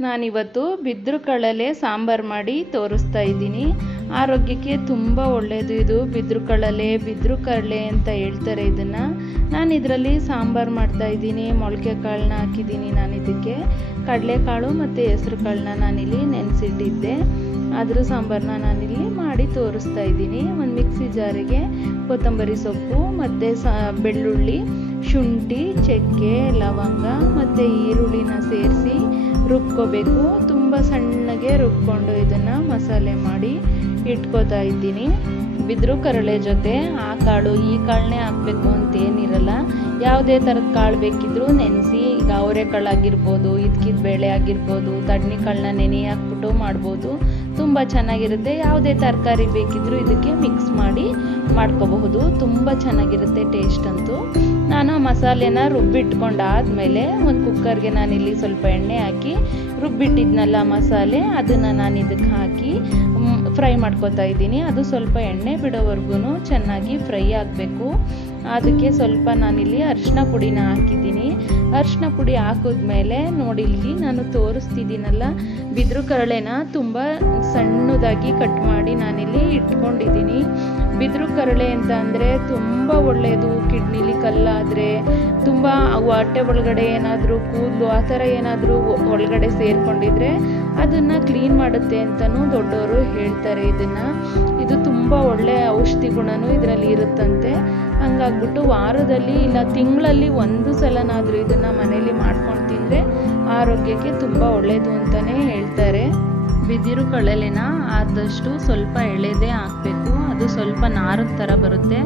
ನಾನಿವತ್ತು ಬಿದ್ರು ಕಳಲೆ ಸಾಂಬಾರು ಮಾಡಿ ತೋರಿಸ್ತಾ ಇದ್ದೀನಿ. ಆರೋಗ್ಯಕ್ಕೆ ತುಂಬ ಒಳ್ಳೆಯದು ಇದು. ಬಿದ್ರು ಕಳಲೆ ಬಿದ್ರು ಕಡಲೆ ಅಂತ ಹೇಳ್ತಾರೆ ಇದನ್ನು. ನಾನು ಇದರಲ್ಲಿ ಸಾಂಬಾರು ಮಾಡ್ತಾ ಇದ್ದೀನಿ. ಮೊಳಕೆ ಕಾಳನ್ನ ಹಾಕಿದ್ದೀನಿ ನಾನು ಇದಕ್ಕೆ. ಕಡಲೆಕಾಳು ಮತ್ತು ಹೆಸ್ರು ಕಾಳನ್ನ ನಾನಿಲ್ಲಿ ನೆನೆಸಿಟ್ಟಿದ್ದೆ. ಅದ್ರ ಸಾಂಬಾರನ್ನ ನಾನಿಲ್ಲಿ ಮಾಡಿ ತೋರಿಸ್ತಾ ಇದ್ದೀನಿ. ಒಂದು ಮಿಕ್ಸಿ ಜಾರಿಗೆ ಕೊತ್ತಂಬರಿ ಸೊಪ್ಪು ಮತ್ತು ಸ ಬೆಳ್ಳುಳ್ಳಿ ಶುಂಠಿ, ಚಕ್ಕೆ, ಲವಂಗ ಮತ್ತು ಈರುಳ್ಳಿನ ಸೇರಿಸಿ ರುಬ್ಕೋಬೇಕು. ತುಂಬ ಸಣ್ಣಗೆ ರುಬ್ಕೊಂಡು ಇದನ್ನು ಮಸಾಲೆ ಮಾಡಿ ಇಟ್ಕೋತಾ ಇದ್ದೀನಿ. ಬಿದ್ರು ಕರಳೆ ಜೊತೆ, ಆ ಕಾಳು, ಈ ಕಾಳನ್ನೇ ಹಾಕಬೇಕು ಅಂತೇನಿರಲ್ಲ ಯಾವುದೇ ಥರದ ಕಾಳು ಬೇಕಿದ್ರೂ ನೆನೆಸಿ, ಈಗ ಅವರೆಕಾಳು ಆಗಿರ್ಬೋದು, ಇದ್ಕಿದ ಬೇಳೆ ಆಗಿರ್ಬೋದು ತಡ್ನಿ ಕಾಳನ್ನ ನೆನೆ ಹಾಕ್ಬಿಟ್ಟು ಮಾಡ್ಬೋದು. ತುಂಬ ಚೆನ್ನಾಗಿರುತ್ತೆ. ಯಾವುದೇ ತರಕಾರಿ ಬೇಕಿದ್ರೂ ಇದಕ್ಕೆ ಮಿಕ್ಸ್ ಮಾಡಿ ಮಾಡ್ಕೋಬಹುದು. ತುಂಬ ಚೆನ್ನಾಗಿರುತ್ತೆ ಟೇಸ್ಟ್ ಅಂತೂ. ನಾನು ಆ ಮಸಾಲೆನ ರುಬ್ಬಿಟ್ಕೊಂಡಾದ್ಮೇಲೆ ಒಂದು ಕುಕ್ಕರ್ಗೆ ಇಲ್ಲಿ ಸ್ವಲ್ಪ ಎಣ್ಣೆ ಹಾಕಿ ರುಬ್ಬಿಟ್ಟಿದ್ನಲ್ಲ ಮಸಾಲೆ, ಅದನ್ನು ನಾನು ಇದಕ್ಕೆ ಹಾಕಿ ಫ್ರೈ ಮಾಡ್ಕೊತಾ ಇದ್ದೀನಿ. ಅದು ಸ್ವಲ್ಪ ಎಣ್ಣೆ ಬಿಡೋವರೆಗೂ ಚೆನ್ನಾಗಿ ಫ್ರೈ ಆಗಬೇಕು. ಅದಕ್ಕೆ ಸ್ವಲ್ಪ ನಾನಿಲ್ಲಿ ಅರಿಶಿನ ಪುಡಿನ ಹಾಕಿದ್ದೀನಿ. ಅರಿಶಿನ ಪುಡಿ ಹಾಕಿದ್ಮೇಲೆ ನೋಡಿ ಇಲ್ಲಿ ನಾನು ತೋರಿಸ್ತಿದ್ದೀನಲ್ಲ, ಬಿದ್ರು ಕರಳೆನ ತುಂಬ ಸಣ್ಣದಾಗಿ ಕಟ್ ಮಾಡಿ ನಾನಿಲ್ಲಿ ಇಟ್ಕೊಂಡಿದ್ದೀನಿ. ಬಿದಿರು ಕರಳೆ ಅಂತ ಅಂದರೆ ತುಂಬ ಒಳ್ಳೆಯದು ಕಿಡ್ನಿಲಿ ಕಲ್ಲಾದರೆ, ತುಂಬ ಹೊಟ್ಟೆ ಒಳಗಡೆ ಏನಾದರೂ ಕೂದಲು ಆ ಥರ ಏನಾದರೂ ಒಳಗಡೆ ಸೇರಿಕೊಂಡಿದ್ರೆ ಅದನ್ನು ಕ್ಲೀನ್ ಮಾಡುತ್ತೆ ಅಂತಲೂ ದೊಡ್ಡವರು ಹೇಳ್ತಾರೆ ಇದನ್ನು. ಇದು ತುಂಬ ಒಳ್ಳೆಯ ಔಷಧಿ ಗುಣನೂ ಇದರಲ್ಲಿ ಇರುತ್ತಂತೆ. ಹಂಗಾಗ್ಬಿಟ್ಟು ವಾರದಲ್ಲಿ ಇಲ್ಲ ತಿಂಗಳಲ್ಲಿ ಒಂದು ಸಲನಾದರೂ ಇದನ್ನು ಮನೇಲಿ ಮಾಡ್ಕೊಂಡು ತಿಂದರೆ ಆರೋಗ್ಯಕ್ಕೆ ತುಂಬ ಒಳ್ಳೆಯದು ಅಂತಲೇ ಹೇಳ್ತಾರೆ. ಬಿದಿರು ಕಳಲೆನ ಆದಷ್ಟು ಸ್ವಲ್ಪ ಎಳೆದೇ ಹಾಕಬೇಕು. ಅದು ಸ್ವಲ್ಪ ನಾರದ ಥರ ಬರುತ್ತೆ.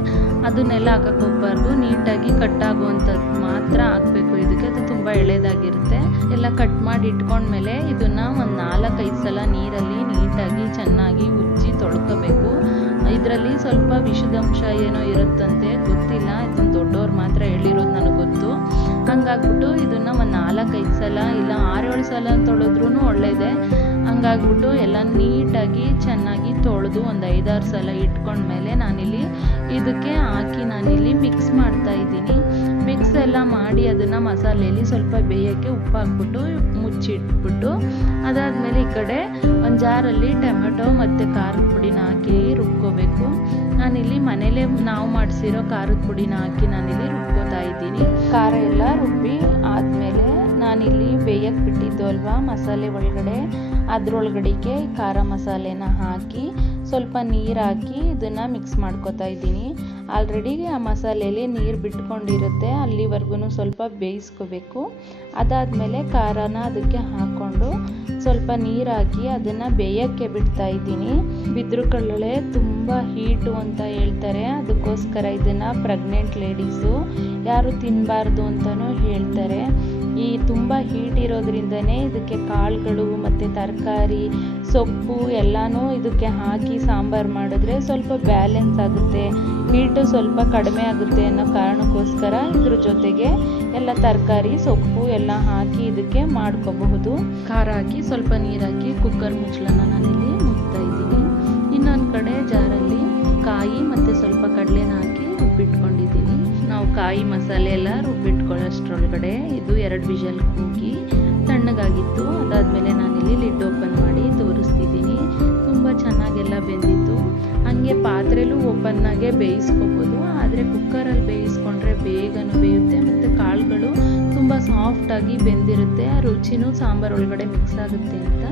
ಅದನ್ನೆಲ್ಲ ಹಾಕಕ್ಕೆ ಹೋಗ್ಬಾರ್ದು. ನೀಟಾಗಿ ಕಟ್ಟಾಗುವಂಥದ್ದು ಮಾತ್ರ ಹಾಕಬೇಕು. ಇದಕ್ಕೆ ಅದು ತುಂಬ ಎಳೆದಾಗಿರುತ್ತೆ. ಎಲ್ಲ ಕಟ್ ಮಾಡಿ ಇಟ್ಕೊಂಡ್ಮೇಲೆ ಇದನ್ನು ಒಂದು ನಾಲ್ಕೈದು ಸಲ ನೀರಲ್ಲಿ ನೀಟಾಗಿ ಚೆನ್ನಾಗಿ ಉಜ್ಜಿ ತೊಳ್ಕೋಬೇಕು. ಇದರಲ್ಲಿ ಸ್ವಲ್ಪ ವಿಷದಂಶ ಏನೋ ಇರುತ್ತಂತೆ ಗೊತ್ತಿಲ್ಲ. ಇದನ್ನು ದೊಡ್ಡವ್ರು ಮಾತ್ರ ಹೇಳಿರೋದು ನನಗೆ ಗೊತ್ತು. ಹಂಗಾಗ್ಬಿಟ್ಟು ಇದನ್ನು ಒಂದು ನಾಲ್ಕೈದು ಸಲ ಇಲ್ಲ ಆರೇಳು ಸಲ ತೊಳೆದ್ರೂ ಒಳ್ಳೆಯದೇ ಹಂಗಾಗ್ಬಿಟ್ಟು ಎಲ್ಲ ನೀಟಾಗಿ ಚೆನ್ನಾಗಿ ತೊಳೆದು ಒಂದು ಐದಾರು ಸಲ ಇಟ್ಕೊಂಡ್ಮೇಲೆ ನಾನಿಲ್ಲಿ ಇದಕ್ಕೆ ಹಾಕಿ ನಾನಿಲ್ಲಿ ಮಿಕ್ಸ್ ಮಾಡ್ತಾ ಇದ್ದೀನಿ. ಮಿಕ್ಸ್ ಎಲ್ಲ ಮಾಡಿ ಅದನ್ನು ಮಸಾಲೆಯಲ್ಲಿ ಸ್ವಲ್ಪ ಬೇಯೋಕ್ಕೆ ಉಪ್ಪು ಹಾಕ್ಬಿಟ್ಟು ಮುಚ್ಚಿಟ್ಬಿಟ್ಟು ಅದಾದಮೇಲೆ ಈ ಕಡೆ ಒಂದು ಜಾರಲ್ಲಿ ಟೊಮೆಟೊ ಮತ್ತು ಖಾರದ ಪುಡಿನ ಹಾಕಿ ರುಬ್ಕೋಬೇಕು. ನಾನಿಲ್ಲಿ ಮನೇಲೇ ನಾವು ಮಾಡಿಸಿರೋ ಖಾರದ ಪುಡಿನ ಹಾಕಿ ನಾನಿಲ್ಲಿ ರುಬ್ಕೋತಾ ಇದ್ದೀನಿ. ಖಾರ ಎಲ್ಲ ರುಬ್ಬಿ ಆದಮೇಲೆ ನಾನಿಲ್ಲಿ ಬೇಯಕ್ಕೆ ಬಿಟ್ಟಿದ್ದು ಅಲ್ವಾ ಮಸಾಲೆ ಒಳಗಡೆ. ಅದರೊಳಗಡೆಗೆ ಖಾರ ಮಸಾಲೆನ ಹಾಕಿ ಸ್ವಲ್ಪ ನೀರು ಹಾಕಿ ಇದನ್ನು ಮಿಕ್ಸ್ ಮಾಡ್ಕೋತಾ ಇದ್ದೀನಿ. ಆಲ್ರೆಡಿ ಆ ಮಸಾಲೆಯಲ್ಲಿ ನೀರು ಬಿಟ್ಕೊಂಡಿರುತ್ತೆ. ಅಲ್ಲಿವರೆಗೂ ಸ್ವಲ್ಪ ಬೇಯಿಸ್ಕೋಬೇಕು. ಅದಾದಮೇಲೆ ಖಾರನ ಅದಕ್ಕೆ ಹಾಕ್ಕೊಂಡು ಸ್ವಲ್ಪ ನೀರು ಹಾಕಿ ಅದನ್ನು ಬೇಯೋಕ್ಕೆ ಬಿಡ್ತಾ ಇದ್ದೀನಿ. ಬಿದ್ರು ಕಳ್ಳೆ ತುಂಬ ಹೀಟು ಅಂತ ಹೇಳ್ತಾರೆ. ಅದಕ್ಕೋಸ್ಕರ ಇದನ್ನು ಪ್ರೆಗ್ನೆಂಟ್ ಲೇಡೀಸು ಯಾರು ತಿನ್ನಬಾರ್ದು ಅಂತಲೂ ಹೇಳ್ತಾರೆ. ಈ ತುಂಬ ಹೀಟ್ ಇರೋದ್ರಿಂದನೇ ಇದಕ್ಕೆ ಕಾಳುಗಳು ಮತ್ತು ತರಕಾರಿ, ಸೊಪ್ಪು ಎಲ್ಲನೂ ಇದಕ್ಕೆ ಹಾಕಿ ಸಾಂಬಾರು ಮಾಡಿದ್ರೆ ಸ್ವಲ್ಪ ಬ್ಯಾಲೆನ್ಸ್ ಆಗುತ್ತೆ. ಹೀಟು ಸ್ವಲ್ಪ ಕಡಿಮೆ ಆಗುತ್ತೆ ಅನ್ನೋ ಕಾರಣಕ್ಕೋಸ್ಕರ ಇದ್ರ ಜೊತೆಗೆ ಎಲ್ಲ ತರಕಾರಿ, ಸೊಪ್ಪು ಎಲ್ಲ ಹಾಕಿ ಇದಕ್ಕೆ ಮಾಡ್ಕೋಬಹುದು. ಖಾರ ಹಾಕಿ, ಸ್ವಲ್ಪ ನೀರು ಹಾಕಿ ಕುಕ್ಕರ್ ಮುಚ್ಚಳನ ನಾನಿಲ್ಲಿ ಮುಚ್ತಾ ಇದ್ದೀನಿ. ಇನ್ನೊಂದು ಕಡೆ ಜಾರಲ್ಲಿ ಕಾಯಿ ಮತ್ತು ಸ್ವಲ್ಪ ಕಡಲೆನ ಹಾಕಿ ರುಬ್ಬಿಟ್ಕೊಂಡಿದ್ದೀನಿ ನಾವು ಕಾಯಿ ಮಸಾಲೆ ಎಲ್ಲ ರುಬ್ಬಿಟ್ಕೊಳ್ಳೋಷ್ಟ್ರೊಳಗಡೆ ಇದು ಎರಡು ವಿಷಲ್ ಕೂಗಿ ತಣ್ಣಗಾಗಿತ್ತು. ಅದಾದಮೇಲೆ ನಾನಿಲ್ಲಿ ಲಿಡ್ ಓಪನ್ ಮಾಡಿ ತೋರಿಸ್ತಿದ್ದೀನಿ. ತುಂಬ ಚೆನ್ನಾಗೆಲ್ಲ ಬೆಂದಿತ್ತು. ಹಾಗೆ ಪಾತ್ರೆಲೂ ಓಪನ್ನಾಗೆ ಬೇಯಿಸ್ಕೋಬೋದು. ಆದರೆ ಕುಕ್ಕರಲ್ಲಿ ಬೇಯಿಸ್ಕೊಂಡ್ರೆ ಬೇಗನೂ ಬೇಯುತ್ತೆ. ಮತ್ತು ಕಾಳುಗಳು ತುಂಬ ಸಾಫ್ಟಾಗಿ ಬೆಂದಿರುತ್ತೆ. ಆ ರುಚಿನೂ ಸಾಂಬಾರು ಒಳಗಡೆ ಮಿಕ್ಸ್ ಆಗುತ್ತೆ ಅಂತ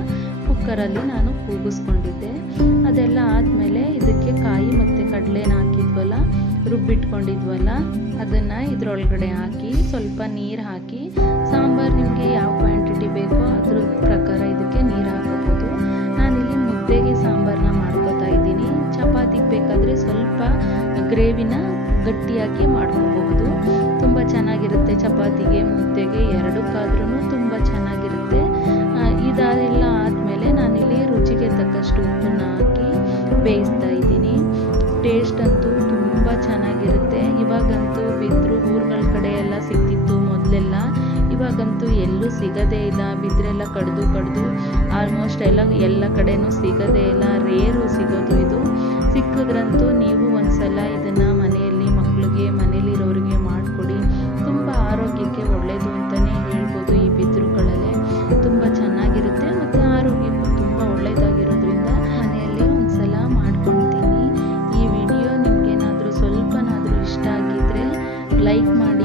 ಕುಕ್ಕರಲ್ಲಿ ನಾನು ಕೂಗಿಸ್ಕೊಂಡಿದ್ದೆ. ಅದೆಲ್ಲ ಆದಮೇಲೆ ಇದಕ್ಕೆ ಕಾಯಿ ಮತ್ತು ಕಡಲೆನ ಹಾಕಿದ್ವಲ್ಲ, ರುಬ್ಬಿಟ್ಕೊಂಡಿದ್ವಲ್ಲ, ಅದನ್ನು ಇದರೊಳಗಡೆ ಹಾಕಿ ಸ್ವಲ್ಪ ನೀರು ಹಾಕಿ, ಸಾಂಬಾರು ನಿಮಗೆ ಯಾವ ಕ್ವಾಂಟಿಟಿ ಬೇಕೋ ಅದ್ರ ಪ್ರಕಾರ ಇದಕ್ಕೆ ನೀರು ಹಾಕೋಬೋದು. ನಾನಿಲ್ಲಿ ಮುದ್ದೆಗೆ ಸಾಂಬಾರನ್ನ ಮಾಡ್ಕೋತಾ ಇದ್ದೀನಿ. ಚಪಾತಿಗೆ ಬೇಕಾದರೆ ಸ್ವಲ್ಪ ಗ್ರೇವಿನ ಗಟ್ಟಿಯಾಗಿ ಮಾಡ್ಕೋಬಹುದು. ತುಂಬ ಚೆನ್ನಾಗಿರುತ್ತೆ ಚಪಾತಿಗೆ, ಮುದ್ದೆಗೆ ಎರಡಕ್ಕಾದ್ರೂ ತುಂಬ ಚೆನ್ನಾಗಿರುತ್ತೆ. ಇದೆಲ್ಲ ಆದಮೇಲೆ ನಾನಿಲ್ಲಿ ರುಚಿಗೆ ತಕ್ಕಷ್ಟು ಉಪ್ಪನ್ನು ಹಾಕಿ ಬೇಯಿಸ್ತಾ ಇದ್ದೀನಿ. ಟೇಸ್ಟ್ ಅಂತೂ ತುಂಬ ಚೆನ್ನಾಗಿರುತ್ತೆ. ಇವಾಗಂತೂ ಬಿದ್ರು ಊರುಗಳ ಕಡೆ ಎಲ್ಲ ಮೊದಲೆಲ್ಲ ಇವಾಗಂತೂ ಎಲ್ಲೂ ಸಿಗೋದೇ ಇಲ್ಲ. ಬಿದ್ರೆಲ್ಲ ಕಡ್ದು ಕಡ್ದು ಆಲ್ಮೋಸ್ಟ್ ಎಲ್ಲ ಎಲ್ಲ ಕಡೆನೂ ಸಿಗೋದೇ ಇಲ್ಲ. ರೇರು ಸಿಗೋದು ಇದು. ಸಿಕ್ಕಿದ್ರಂತೂ ನೀವು ಒಂದು ಸಲ ಇದನ್ನು ಮನೆಯಲ್ಲಿ ಮಕ್ಕಳಿಗೆ ಮನೆಯಲ್ಲಿರೋರಿಗೆ ಮಾಡಿಕೊಡಿ. ತುಂಬ ಆರೋಗ್ಯಕ್ಕೆ ಒಳ್ಳೆಯದು ಅಂತಲೇ ಹೇಳ್ಬೋದು ಈ ಬಿದ್ರುಗಳಲ್ಲಿ. ತುಂಬ ಚೆನ್ನಾಗಿರುತ್ತೆ ಮತ್ತು ಆರೋಗ್ಯಕ್ಕೂ ತುಂಬ ಒಳ್ಳೆಯದಾಗಿರೋದ್ರಿಂದ ಮನೆಯಲ್ಲಿ ಒಂದು ಸಲ ಮಾಡ್ಕೊಳ್ತೀನಿ. ಈ ವಿಡಿಯೋ ನಿಮಗೇನಾದರೂ ಸ್ವಲ್ಪನಾದರೂ ಇಷ್ಟ ಆಗಿದ್ದರೆ ಲೈಕ್ ಮಾಡಿ